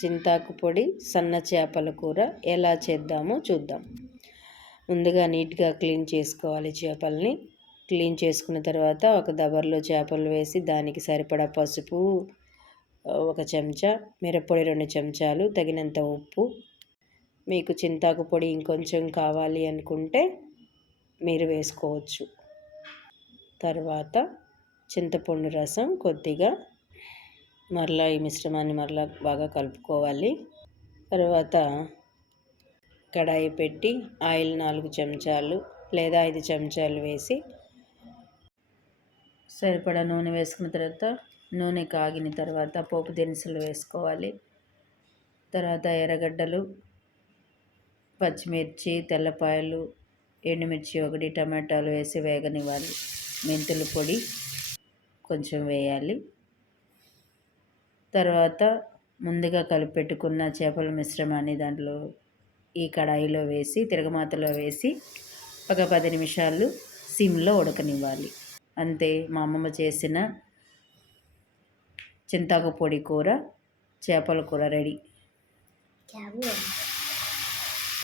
చింతాకు పొడి సన్న చేపల కూర ఎలా చేద్దామో చూద్దాం. ముందుగా నీట్గా క్లీన్ చేసుకోవాలి. చేపల్ని క్లీన్ చేసుకున్న తర్వాత ఒక దబర్లో చేపలు వేసి దానికి సరిపడా పసుపు 1 చెంచా, మిరప్పొడి 2 చెంచాలు, తగినంత ఉప్పు. మీకు చింతాకు పొడి ఇంకొంచెం కావాలి అనుకుంటే మీరు వేసుకోవచ్చు. తర్వాత చింతపండు రసం కొద్దిగా, మరలా ఈ మిశ్రమాన్ని బాగా కలుపుకోవాలి. తర్వాత కడాయి పెట్టి ఆయిల్ 4 చెంచాలు లేదా 5 చెంచాలు వేసి సరిపడా నూనె వేసుకున్న తర్వాత నూనె కాగిన తర్వాత పోపు దినుసులు వేసుకోవాలి. తర్వాత ఎర్రగడ్డలు, పచ్చిమిర్చి, తెల్లపాయలు, ఎండుమిర్చి 1, టమాటాలు వేసి వేగనివ్వాలి. మెంతుల పొడి కొంచెం వేయాలి. తర్వాత ముందుగా కలిపెట్టుకున్న చేపల మిశ్రమాన్ని దాంట్లో ఈ కడాయిలో వేసి తిరగమాతలో వేసి ఒక 10 నిమిషాలు సిమ్లో ఉడకనివ్వాలి. అంతే, మా అమ్మమ్మ చేసిన చింతాకు పొడి కూర, చేపల కూర రెడీ.